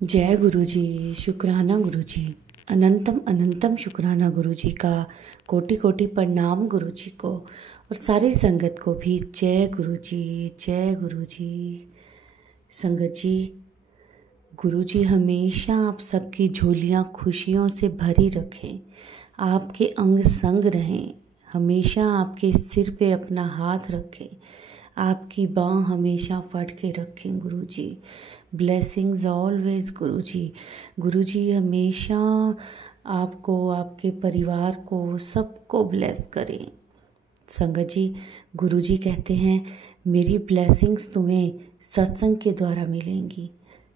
जय गुरु जी। शुक्राना गुरु जी। अनंतम अनंतम शुक्राना गुरु जी का। कोटि कोटि प्रणाम गुरु जी को और सारी संगत को भी जय गुरु जी। जय गुरु जी। संगत जी, गुरु जी हमेशा आप सबकी झोलियां खुशियों से भरी रखें, आपके अंग संग रहें, हमेशा आपके सिर पे अपना हाथ रखें, आपकी बाँह हमेशा फट के रखें गुरु जी। ब्लेसिंग्स ऑलवेज गुरु जी। गुरु जी हमेशा आपको, आपके परिवार को, सबको ब्लेस करें। संगत जी, गुरु जी कहते हैं मेरी ब्लेसिंग्स तुम्हें सत्संग के द्वारा मिलेंगी।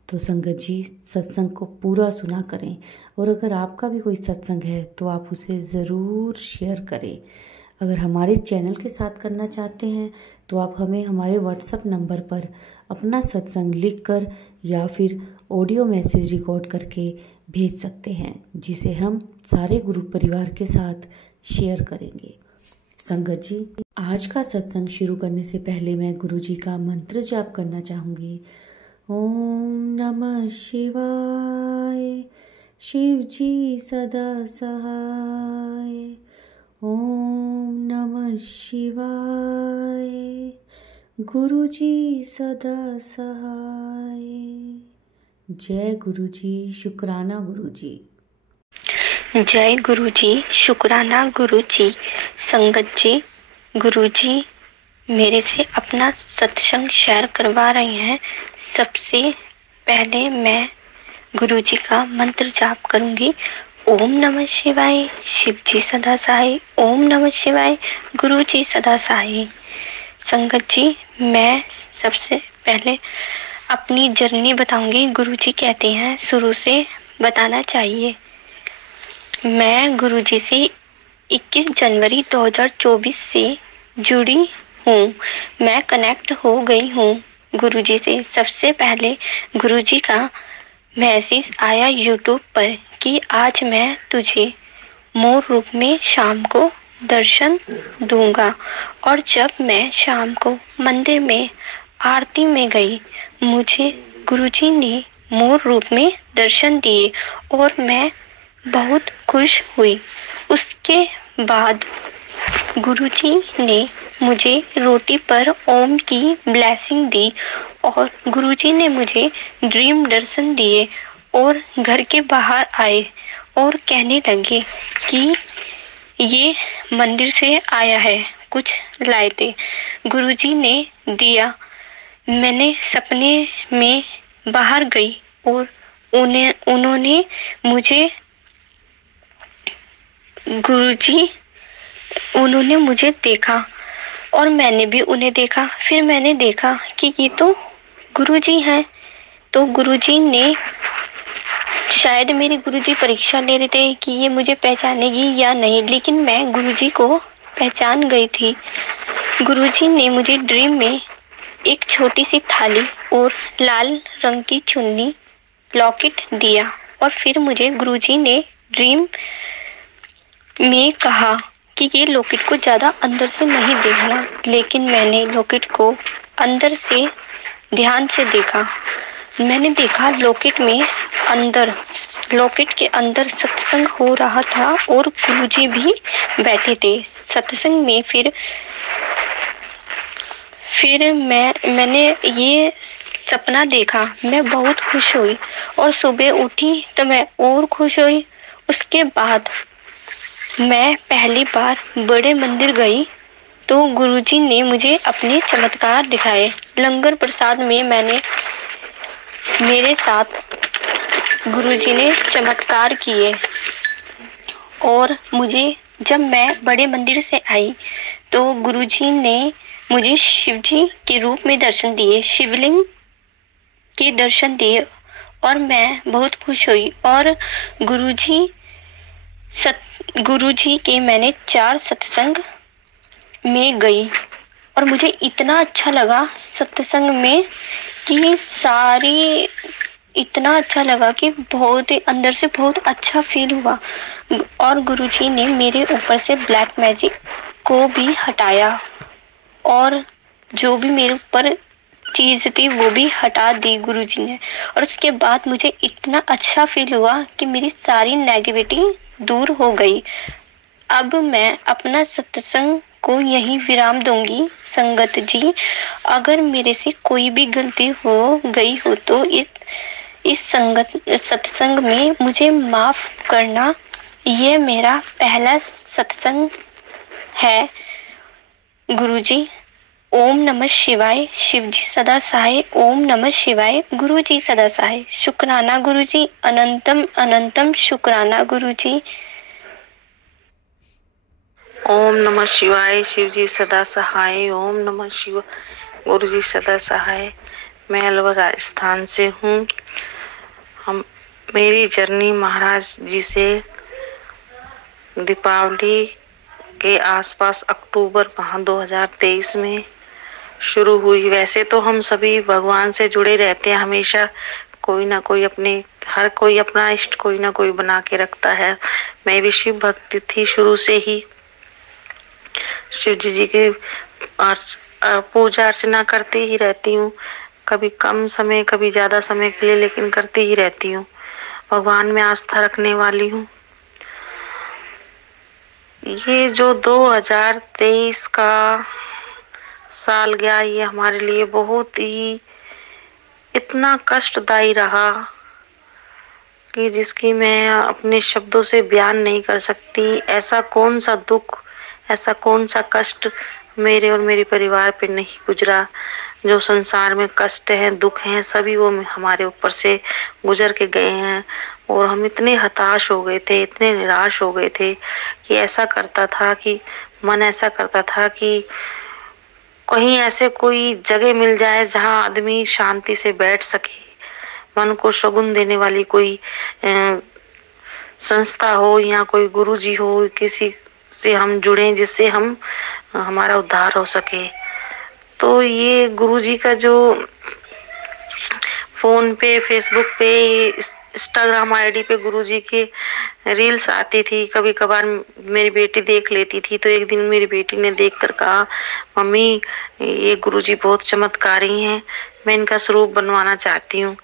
तो संगत जी, सत्संग को पूरा सुना करें और अगर आपका भी कोई सत्संग है तो आप उसे ज़रूर शेयर करें। अगर हमारे चैनल के साथ करना चाहते हैं तो आप हमें हमारे व्हाट्सएप नंबर पर अपना सत्संग लिखकर या फिर ऑडियो मैसेज रिकॉर्ड करके भेज सकते हैं, जिसे हम सारे गुरु परिवार के साथ शेयर करेंगे। संगत जी, आज का सत्संग शुरू करने से पहले मैं गुरु जी का मंत्र जाप करना चाहूँगी। ओम नमः शिवाय, शिव जी सदा सहाय। ओम नमः शिवाय, गुरु जी सदा सहाय। जय गुरु जी। शुक्राना गुरु जी। जय गुरु जी। शुक्राना गुरु जी। संगत जी, गुरु जी मेरे से अपना सत्संग शेयर करवा रहे हैं। सबसे पहले मैं गुरु जी का मंत्र जाप करूंगी। ओम नमः शिवाय, शिव जी सदा सहाय। ओम नमः शिवाय, गुरु जी सदा सहाय। संगत जी, मैं सबसे पहले अपनी जर्नी बताऊंगी। गुरु जी कहते हैं शुरू से बताना चाहिए। मैं गुरु जी से 21 जनवरी 2024 से जुड़ी हूँ। मैं कनेक्ट हो गई हूँ गुरु जी से। सबसे पहले गुरु जी का मैसेज आया यूट्यूब पर कि आज मैं तुझे मोर रूप में शाम को दर्शन दूंगा। और जब मैं शाम को मंदिर में आरती में गई, मुझे गुरुजी ने मोर रूप में दर्शन दिए और मैं बहुत खुश हुई। उसके बाद गुरुजी ने मुझे रोटी पर ओम की ब्लेसिंग दी और गुरुजी ने मुझे ड्रीम दर्शन दिए और घर के बाहर आए और कहने लगे कि ये मंदिर से आया है, कुछ लाए थे। गुरुजी ने दिया। मैंने सपने में बाहर गई और उन्होंने मुझे उन्होंने मुझे देखा और मैंने भी उन्हें देखा। फिर मैंने देखा कि ये तो गुरुजी हैं। तो गुरुजी ने शायद मेरी गुरुजी परीक्षा ले रहे थे कि ये मुझे पहचानेगी या नहीं, लेकिन मैं गुरुजी को पहचान गई थी। गुरुजी ने मुझे ड्रीम में एक छोटी सी थाली और लाल रंग की चुन्नी लॉकेट दिया और फिर मुझे गुरुजी ने ड्रीम में कहा कि ये लॉकेट को ज्यादा अंदर से नहीं देखना, लेकिन मैंने लॉकेट को अंदर से ध्यान से देखा। मैंने देखा लॉकेट के अंदर सत्संग हो रहा था और गुरुजी भी बैठे थे सत्संग में। फिर मैंने ये सपना देखा। मैं बहुत खुश हुई और सुबह उठी तो मैं और खुश हुई। उसके बाद मैं पहली बार बड़े मंदिर गई तो गुरुजी ने मुझे अपने चमत्कार दिखाए। लंगर प्रसाद में मेरे साथ गुरुजी ने चमत्कार किए और जब मैं बड़े मंदिर से आई तो गुरुजी ने मुझे शिवजी के रूप में दर्शन दिए, शिवलिंग के दर्शन दिए और मैं बहुत खुश हुई। और गुरुजी के मैंने 4 सत्संग में गई और मुझे इतना अच्छा लगा सत्संग में कि इतना अच्छा लगा कि बहुत ही अंदर से बहुत अच्छा फील हुआ। और गुरुजी ने मेरे ऊपर से ब्लैक मैजिक को भी हटाया और जो भी मेरे ऊपर चीज थी वो भी हटा दी गुरुजी ने। और उसके बाद मुझे इतना अच्छा फील हुआ कि मेरी सारी नेगेटिविटी दूर हो गई। अब मैं अपना सत्संग को यही विराम दूंगी। संगत जी, अगर मेरे से कोई भी गलती हो गई हो तो इस सत्संग में मुझे माफ करना। ये मेरा पहला सत्संग है। गुरुजी, ओम नमः शिवाय। शिव जी सदा सहाय। ओम नमः शिवाय। गुरु जी सदा सहाय। शुक्राना गुरुजी, अनंतम अनंतम शुक्राना गुरुजी। ओम नमः शिवाय। शिव जी सदा सहाय। ओम नमः शिव। गुरु जी सदा सहाय। मैं अलवर राजस्थान से हूँ। हम मेरी जर्नी महाराज जी से दीपावली के आसपास अक्टूबर माह 2023 में शुरू हुई। वैसे तो हम सभी भगवान से जुड़े रहते हैं हमेशा। कोई ना कोई हर कोई अपना इष्ट कोई ना कोई बना के रखता है। मैं भी शिव भक्ति थी शुरू से ही। शिव जी के पूजा अर्चना करती ही रहती हूँ। कभी कम समय कभी ज्यादा समय के लिए, लेकिन करती ही रहती हूँ। भगवान में आस्था रखने वाली हूँ। ये जो 2023 का साल गया, ये हमारे लिए बहुत ही इतना कष्टदायी रहा कि जिसकी मैं अपने शब्दों से बयान नहीं कर सकती। ऐसा कौन सा दुख, ऐसा कौन सा कष्ट मेरे और मेरे परिवार पे नहीं गुजरा। जो संसार में कष्ट है, दुख है, सभी वो हमारे ऊपर से गुजर के गए हैं। और हम इतने हताश हो गए थे, इतने निराश हो गए थे कि मन ऐसा करता था कि कहीं ऐसे कोई जगह मिल जाए जहां आदमी शांति से बैठ सके, मन को शगुन देने वाली कोई संस्था हो या कोई गुरुजी हो, किसी से हम जुड़े जिससे हमारा उद्धार हो सके। तो ये गुरुजी का जो फोन पे, फेसबुक पे, इंस्टाग्राम आईडी पे गुरुजी की रील्स आती थी। कभी कभार मेरी बेटी देख लेती थी। तो एक दिन मेरी बेटी ने देखकर कहा, मम्मी ये गुरुजी बहुत चमत्कारी हैं, मैं इनका स्वरूप बनवाना चाहती हूँ।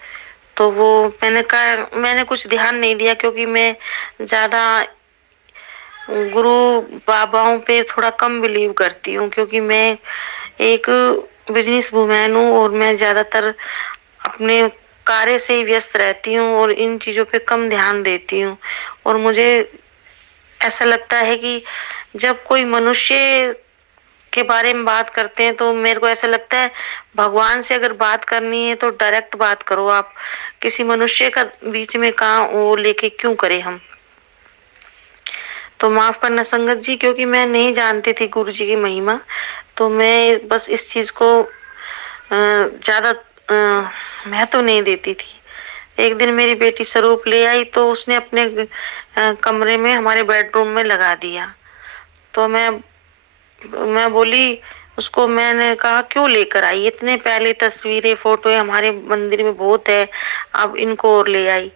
तो वो मैंने कुछ ध्यान नहीं दिया, क्योंकि मैं ज्यादा गुरु बाबाओं पे थोड़ा कम बिलीव करती हूँ, क्योंकि मैं एक बिजनेस वूमेन हूँ और मैं ज्यादातर अपने कार्य से ही व्यस्त रहती हूँ और इन चीजों पे कम ध्यान देती हूँ। और मुझे ऐसा लगता है कि जब कोई मनुष्य के बारे में बात करते हैं तो मेरे को ऐसा लगता है, भगवान से अगर बात करनी है तो डायरेक्ट बात करो आप। किसी मनुष्य का बीच में कहाँ वो लेके क्यों करें हम। तो माफ करना संगत जी, क्योंकि मैं नहीं जानती थी गुरु जी की महिमा। तो मैं बस इस चीज को ज्यादा महत्व नहीं देती थी। एक दिन मेरी बेटी स्वरूप ले आई तो उसने अपने कमरे में, हमारे बेडरूम में लगा दिया। तो मैं बोली उसको, मैंने कहा क्यों लेकर आई, इतने पहले तस्वीरें फोटो हमारे मंदिर में बहुत है, अब इनको और ले आई।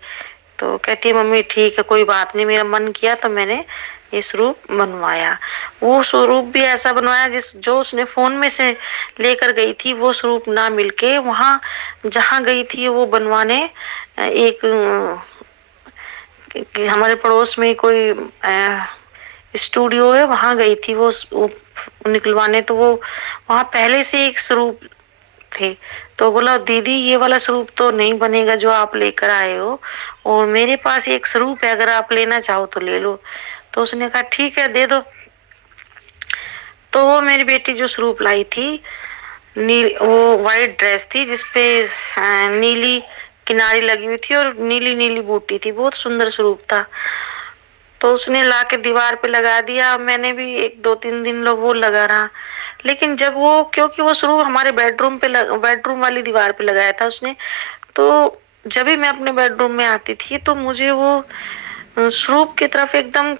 तो कहती है मम्मी ठीक है कोई बात नहीं, मेरा मन किया तो मैंने ये स्वरूप बनवाया। वो स्वरूप भी ऐसा बनवाया जो उसने फोन में से लेकर गई थी, वो स्वरूप ना मिलके वहां जहां गई थी वो बनवाने, एक हमारे पड़ोस में कोई स्टूडियो है, वहां गई थी वो निकलवाने। तो वो वहां पहले से एक स्वरूप थे। तो बोला दीदी ये वाला स्वरूप तो नहीं बनेगा जो आप लेकर आए हो, और मेरे पास एक स्वरूप है, अगर आप लेना चाहो तो ले लो। तो उसने कहा ठीक है दे दो। तो वो मेरी बेटी जो स्वरूप लाई थी, वो व्हाइट ड्रेस थी जिसपे नीली किनारी लगी हुई थी और नीली नीली बूटी थी, बहुत सुंदर स्वरूप था। तो उसने लाके दीवार पे लगा दिया। मैंने भी 1-2-3 दिन लोग वो लगा रहा। लेकिन जब वो, क्योंकि वो स्वरूप हमारे बेडरूम वाली दीवार पे लगाया था उसने, तो जब भी मैं अपने बेडरूम में आती थी तो मुझे वो स्वरूप की तरफ एकदम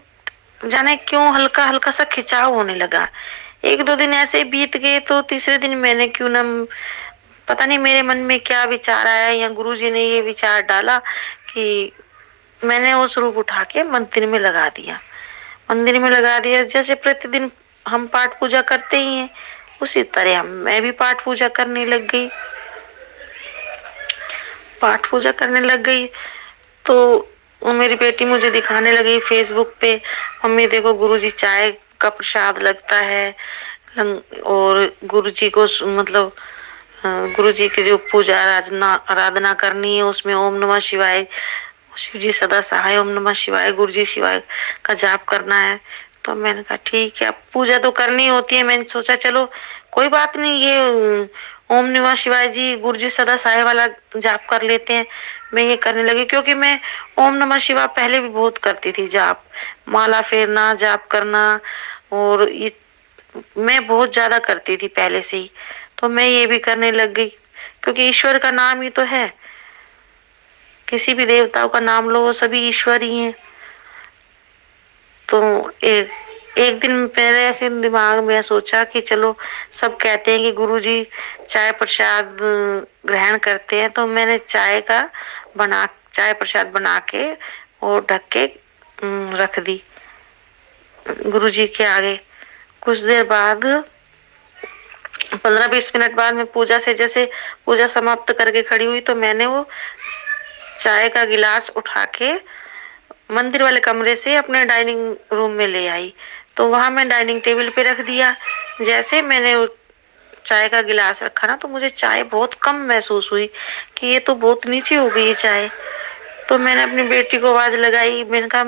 जाने क्यों हल्का हल्का सा खिंचाव होने लगा। 1-2 दिन ऐसे बीत गए तो तीसरे दिन मैंने क्यों ना, पता नहीं मेरे मन में क्या विचार आया या गुरुजी ने ये विचार डाला कि मैंने वो स्वरूप उठा के मंदिर में लगा दिया। मंदिर में लगा दिया, जैसे प्रतिदिन हम पाठ पूजा करते ही हैं उसी तरह मैं भी पाठ पूजा करने लग गई। पाठ पूजा करने लग गई। तो मेरी बेटी मुझे दिखाने लगी फेसबुक पे, मम्मी देखो गुरुजी चाय का प्रसाद लगता है, और गुरुजी को मतलब गुरुजी की जो पूजा आराधना करनी है उसमें ओम नमः शिवाय, शिव जी सदा सहाय, ओम नमः शिवाय, गुरु जी शिवाय का जाप करना है। तो मैंने कहा ठीक है, अब पूजा तो करनी होती है। मैंने सोचा चलो कोई बात नहीं, ये ओम नमः शिवाय जी गुरु जी सदा सहाय वाला जाप कर लेते हैं। मैं ये करने लगी, क्योंकि मैं ओम नमः शिवाय पहले भी बहुत करती थी जाप, माला फेरना, जाप करना, और ये मैं बहुत ज्यादा करती थी पहले से ही। तो मैं ये भी करने लग गई, क्योंकि ईश्वर का नाम ही तो है, किसी भी देवताओं का नाम लो वो सभी ईश्वर ही हैं। तो एक दिन मेरे ऐसे दिमाग में सोचा कि चलो सब कहते हैं कि गुरुजी चाय प्रसाद ग्रहण करते हैं, तो मैंने चाय प्रसाद बना के और ढक के रख दी गुरुजी के आगे। कुछ देर बाद 15-20 मिनट बाद मैं पूजा से जैसे पूजा समाप्त करके खड़ी हुई, तो मैंने वो चाय का गिलास उठा के मंदिर वाले कमरे से अपने डाइनिंग रूम में ले आई। तो वहां मैं डाइनिंग टेबल पे रख दिया। जैसे मैंने चाय का गिलास रखा ना, तो मुझे चाय बहुत कम महसूस हुई कि ये तो बहुत नीचे हो गई है चाय। तो मैंने अपनी बेटी को आवाज लगाई, मैंने कहा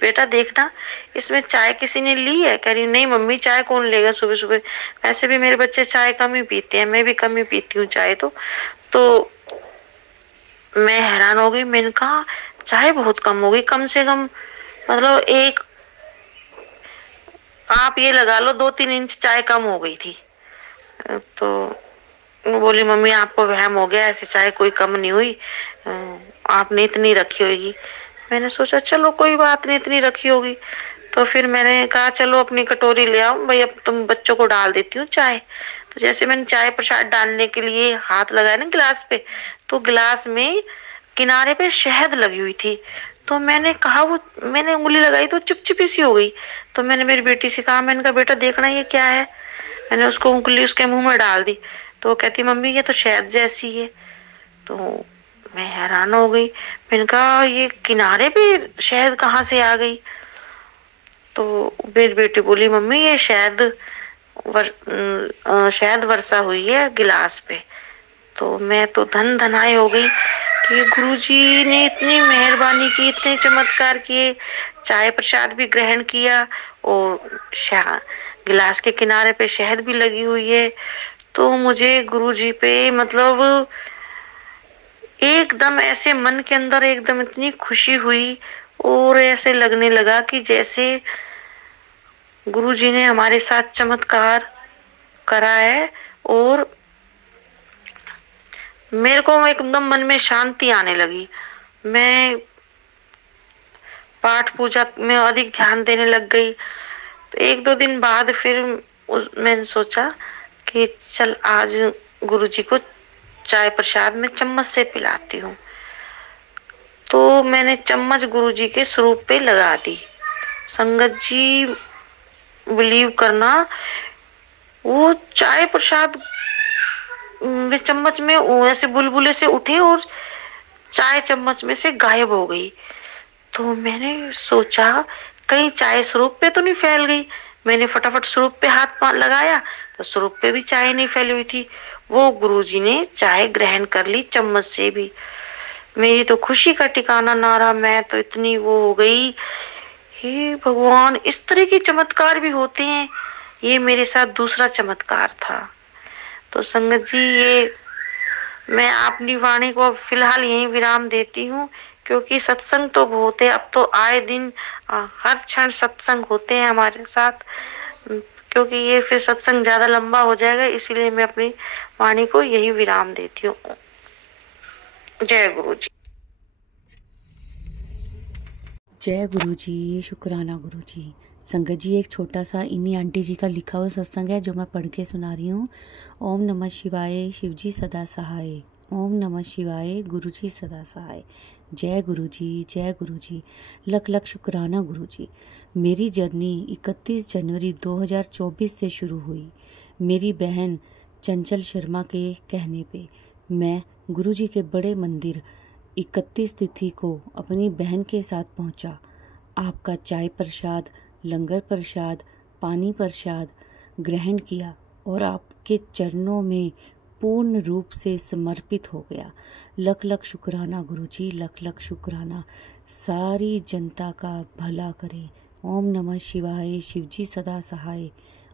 बेटा देखना इसमें चाय किसी ने ली है। कह रही नहीं मम्मी, चाय कौन लेगा सुबह सुबह, ऐसे भी मेरे बच्चे चाय कम ही पीते हैं, मैं भी कम ही पीती हूँ चाय। तो मैं हैरान हो गई, मैंने कहा चाय बहुत कम हो गई, कम से कम मतलब एक आप ये लगा लो 2-3 इंच चाय कम हो गई थी। तो बोली मम्मी आपको वहम हो गया, ऐसे चाय कोई कम नहीं हुई, आपने इतनी रखी होगी। मैंने सोचा चलो कोई बात नहीं, इतनी रखी होगी। तो फिर मैंने कहा चलो अपनी कटोरी ले आओ भाई, अब तुम बच्चों को डाल देती हूँ चाय। तो जैसे मैंने चाय प्रसाद डालने के लिए हाथ लगाया ना गिलास पे, तो गिलास में किनारे पे शहद लगी हुई थी। तो मैंने कहा वो मैंने उंगली लगाई तो चिपचिपी सी हो गई। तो मैंने मेरी बेटी से कहा, मैंने कहा बेटा देखना ये क्या है। मैंने उसको उंगली उसके मुंह में डाल दी, तो वो कहती मम्मी ये तो शहद जैसी है। तो मैं हैरान हो गई, मैंने कहा ये किनारे पे शहद कहाँ से आ गई। तो मेरी बेटी बोली मम्मी ये शहद वर्षा हुई है गिलास पे। तो मैं तो धन धनाई हो गई कि गुरुजी ने इतनी मेहरबानी की, इतने चमत्कार किए, चाय प्रसाद भी ग्रहण किया और गिलास के किनारे पे शहद भी लगी हुई है। तो मुझे गुरुजी पे मतलब एकदम ऐसे मन के अंदर एकदम इतनी खुशी हुई, और ऐसे लगने लगा कि जैसे गुरुजी ने हमारे साथ चमत्कार करा है। और मेरे को एकदम मन में शांति आने लगी। मैं पाठ पूजा में अधिक ध्यान देने लग गई। तो 1-2 दिन बाद फिर मैंने सोचा कि चल आज गुरुजी को चाय प्रसाद में चम्मच से पिलाती हूँ। तो मैंने चम्मच गुरुजी के स्वरूप पे लगा दी। संगत जी बिलीव करना, वो चाय प्रसाद में चम्मच में ऐसे बुलबुले से उठे और चाय चम्मच में से गायब हो गई। तो मैंने सोचा कहीं चाय स्वरूप पे तो नहीं फैल गई। मैंने फटाफट स्वरूप पे हाथ लगाया, तो स्वरूप पे भी चाय नहीं फैली हुई थी। वो गुरुजी ने चाय ग्रहण कर ली चम्मच से भी। मेरी तो खुशी का ठिकाना ना रहा। मैं तो इतनी वो हो गई, हे भगवान इस तरह के चमत्कार भी होते हैं। ये मेरे साथ दूसरा चमत्कार था। तो संगत जी ये मैं अपनी वाणी को फिलहाल यहीं विराम देती हूँ, क्योंकि सत्संग तो बहुत है। अब तो आए दिन हर क्षण सत्संग होते हैं हमारे साथ, क्योंकि ये फिर सत्संग ज्यादा लंबा हो जाएगा, इसीलिए मैं अपनी वाणी को यही विराम देती हूँ। जय गुरु जी। जय गुरु जी, शुक्राना गुरु जी। संगत जी एक छोटा सा इन्हीं आंटी जी का लिखा हुआ सत्संग है जो मैं पढ़ के सुना रही हूँ। ओम नमः शिवाय, शिवजी सदा सहाय। ओम नमः शिवाय, गुरु जी सदा सहाय। जय गुरु जी, जय गुरु जी। लख लख शुक्राना गुरु जी। मेरी जर्नी 31 जनवरी 2024 से शुरू हुई। मेरी बहन चंचल शर्मा के कहने पे मैं गुरुजी के बड़े मंदिर 31 तिथि को अपनी बहन के साथ पहुंचा। आपका चाय प्रसाद, लंगर प्रसाद, पानी प्रसाद ग्रहण किया और आपके चरणों में पूर्ण रूप से समर्पित हो गया। लख लख शुक्राना गुरुजी, लख लख शुक्राना। सारी जनता का भला करें। ओम नमः शिवाय, शिवजी सदा सहाय।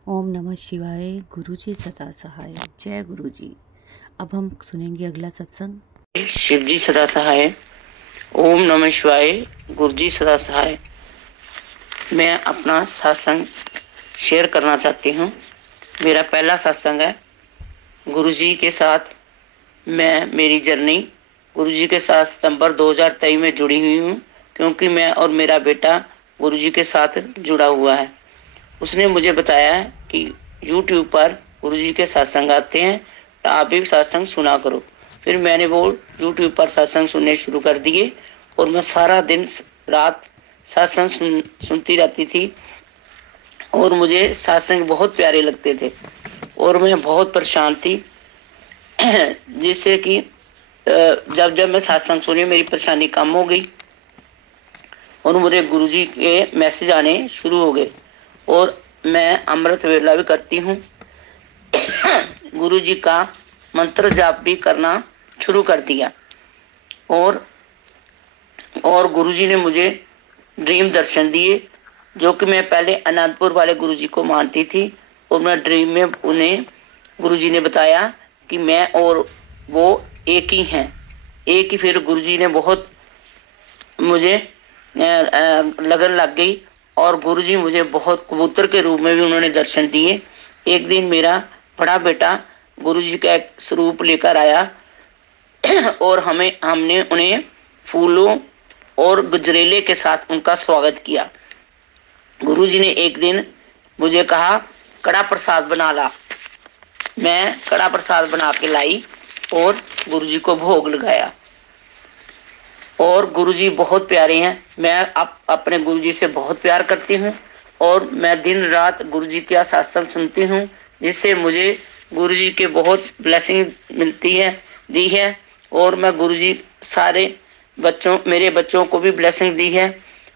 ओम नमः शिवाय, गुरुजी सदा सहाय। जय गुरुजी। अब हम सुनेंगे अगला सत्संग। शिवजी सदा सहाय। ओम नमः शिवाय, गुरुजी सदा सहाय। मैं अपना सत्संग शेयर करना चाहती हूँ। मेरा पहला सत्संग है गुरुजी के साथ। मेरी जर्नी गुरुजी के साथ सितंबर 2023 में जुड़ी हुई हूँ, क्योंकि मैं और मेरा बेटा गुरुजी के साथ जुड़ा हुआ है। उसने मुझे बताया कि YouTube पर गुरुजी के सत्संग आते हैं, तो आप भी सत्संग सुना करो। फिर मैंने वो YouTube पर सत्संग सुनने शुरू कर दिए और मैं सारा दिन रात सत्संग सुनती रहती थी और मुझे सत्संग बहुत प्यारे लगते थे और मैं बहुत परेशान थी, जिससे कि जब मैं सत्संग सुनी मेरी परेशानी कम हो गई और मुझे गुरुजी के मैसेज आने शुरू हो गए और मैं अमृत वेला भी करती हूँ। गुरुजी का मंत्र जाप भी करना शुरू कर दिया और गुरुजी ने मुझे ड्रीम दर्शन दिए, जो कि मैं पहले अनंतपुर वाले गुरुजी को मानती थी और मैं ड्रीम में उन्हें गुरुजी ने बताया कि मैं और वो एक ही हैं, एक ही। फिर गुरुजी ने बहुत मुझे लगन लग गई और गुरुजी मुझे बहुत कबूतर के रूप में भी उन्होंने दर्शन दिए। एक दिन मेरा बड़ा बेटा गुरुजी का एक स्वरूप लेकर आया और हमने उन्हें फूलों और गजरेले के साथ उनका स्वागत किया। गुरुजी ने एक दिन मुझे कहा कड़ा प्रसाद बना ला। मैं कड़ा प्रसाद बना के लाई और गुरुजी को भोग लगाया। और गुरुजी बहुत प्यारे हैं। मैं अपने गुरुजी से बहुत प्यार करती हूँ और मैं दिन रात गुरुजी का सत्संग सुनती हूँ, जिससे मुझे गुरुजी के बहुत ब्लेसिंग दी है और मैं गुरुजी सारे मेरे बच्चों को भी ब्लेसिंग दी है।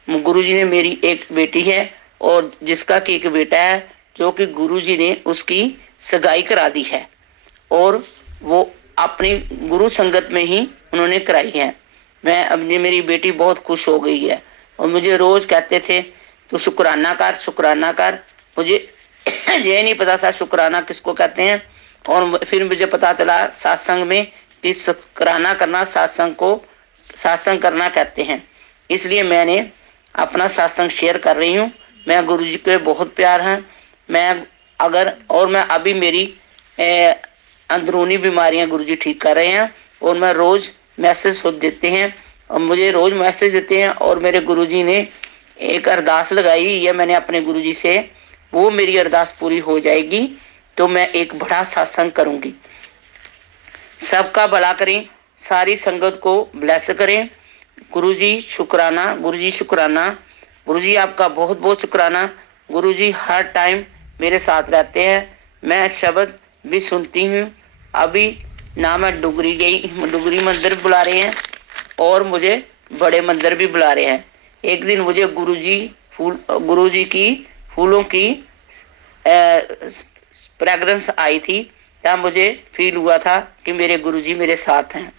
गुरुजी ने मेरी एक बेटी है और जिसका कि एक बेटा है, जो कि गुरुजी ने उसकी सगाई करा दी है और वो अपनी गुरु संगत में ही उन्होंने कराई है। मेरी बेटी बहुत खुश हो गई है और मुझे रोज कहते थे तू शुक्राना कर। मुझे ये नहीं पता था शुक्राना किसको कहते हैं और फिर मुझे पता चला सत्संग में कि शुक्राना करना सत्संग करना कहते हैं। इसलिए मैंने अपना सत्संग शेयर कर रही हूँ। मैं गुरुजी के बहुत प्यार है। मैं अभी मेरी अंदरूनी बीमारियां गुरुजी ठीक कर रहे हैं और मैं रोज मैसेज देते हैं और मुझे रोज मैसेज देते हैं और मेरे गुरुजी ने एक अरदास लगाई है मैंने अपने गुरुजी से, वो मेरी अरदास पूरी हो जाएगी तो मैं एक बड़ा सत्संग करूंगी। सबका भला करें, सारी संगत को ब्लेस करें। गुरुजी शुक्राना, गुरुजी शुक्राना। गुरुजी आपका बहुत बहुत शुक्राना। गुरुजी हर टाइम मेरे साथ रहते हैं। मैं शब्द भी सुनती हूँ। अभी ना मैं डुगरी मंदिर बुला रहे हैं और मुझे बड़े मंदिर भी बुला रहे हैं। एक दिन मुझे गुरुजी की फूलों की फ्रेग्रेंस आई थी, तब मुझे फील हुआ था कि मेरे गुरुजी मेरे साथ हैं।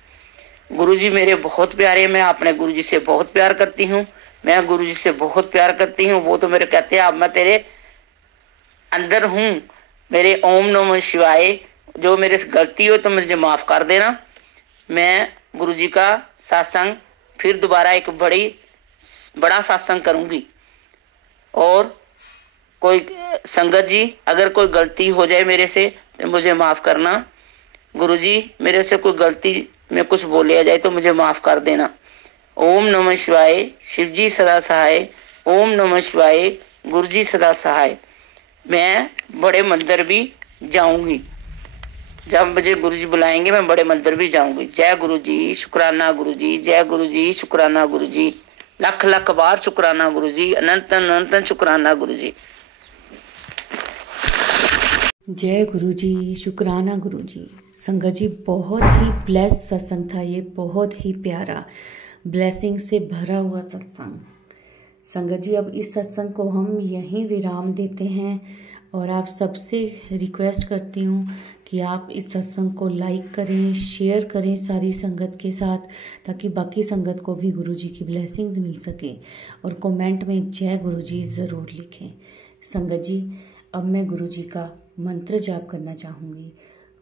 गुरुजी मेरे बहुत प्यारे हैं। मैं अपने गुरुजी से बहुत प्यार करती हूँ। मैं गुरुजी से बहुत प्यार करती हूँ। वो तो मेरे कहते हैं अब मैं तेरे अंदर हूँ। मेरे ओम नमः शिवाय, जो मेरे से गलती हो तो मुझे माफ कर देना। मैं गुरुजी का सत्संग फिर दोबारा एक बड़ा सत्संग करूंगी और कोई संगत जी अगर कोई गलती हो जाए मेरे से तो मुझे माफ करना। गुरुजी मेरे से कोई गलती में कुछ बोले जाए तो मुझे माफ कर देना। ओम नमः शिवाय, शिवजी सदा सहाय। ओम नमः शिवाय, गुरुजी सदा सहाय। मैं बड़े मंदिर भी जाऊंगी, जब मुझे गुरुजी बुलाएंगे मैं बड़े मंदिर भी जाऊंगी। जय गुरुजी, शुक्राना गुरुजी। जय गुरुजी, शुक्राना गुरुजी। लख लख बार शुक्राना गुरुजी। अनंत अनंत शुक्राना गुरुजी। जय गुरुजी, शुक्राना गुरुजी। संगत जी, बहुत ही ब्लेस्ड सत्संग था ये, बहुत ही प्यारा, ब्लेसिंग से भरा हुआ सत्संग। संगत जी, अब इस सत्संग को हम यहीं विराम देते हैं और आप सबसे रिक्वेस्ट करती हूँ कि आप इस सत्संग को लाइक करें, शेयर करें सारी संगत के साथ, ताकि बाकी संगत को भी गुरुजी की ब्लेसिंग्स मिल सके, और कमेंट में जय गुरुजी ज़रूर लिखें। संगत जी, अब मैं गुरुजी का मंत्र जाप करना चाहूँगी।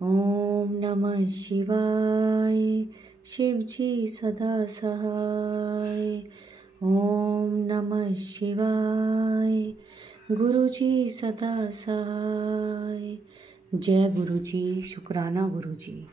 ओम नमः शिवाय, शिव जी सदा सहाय। ओम नमः शिवाय, गुरु जी सदा सहाय। जय गुरु जी, शुक्राना गुरु जी।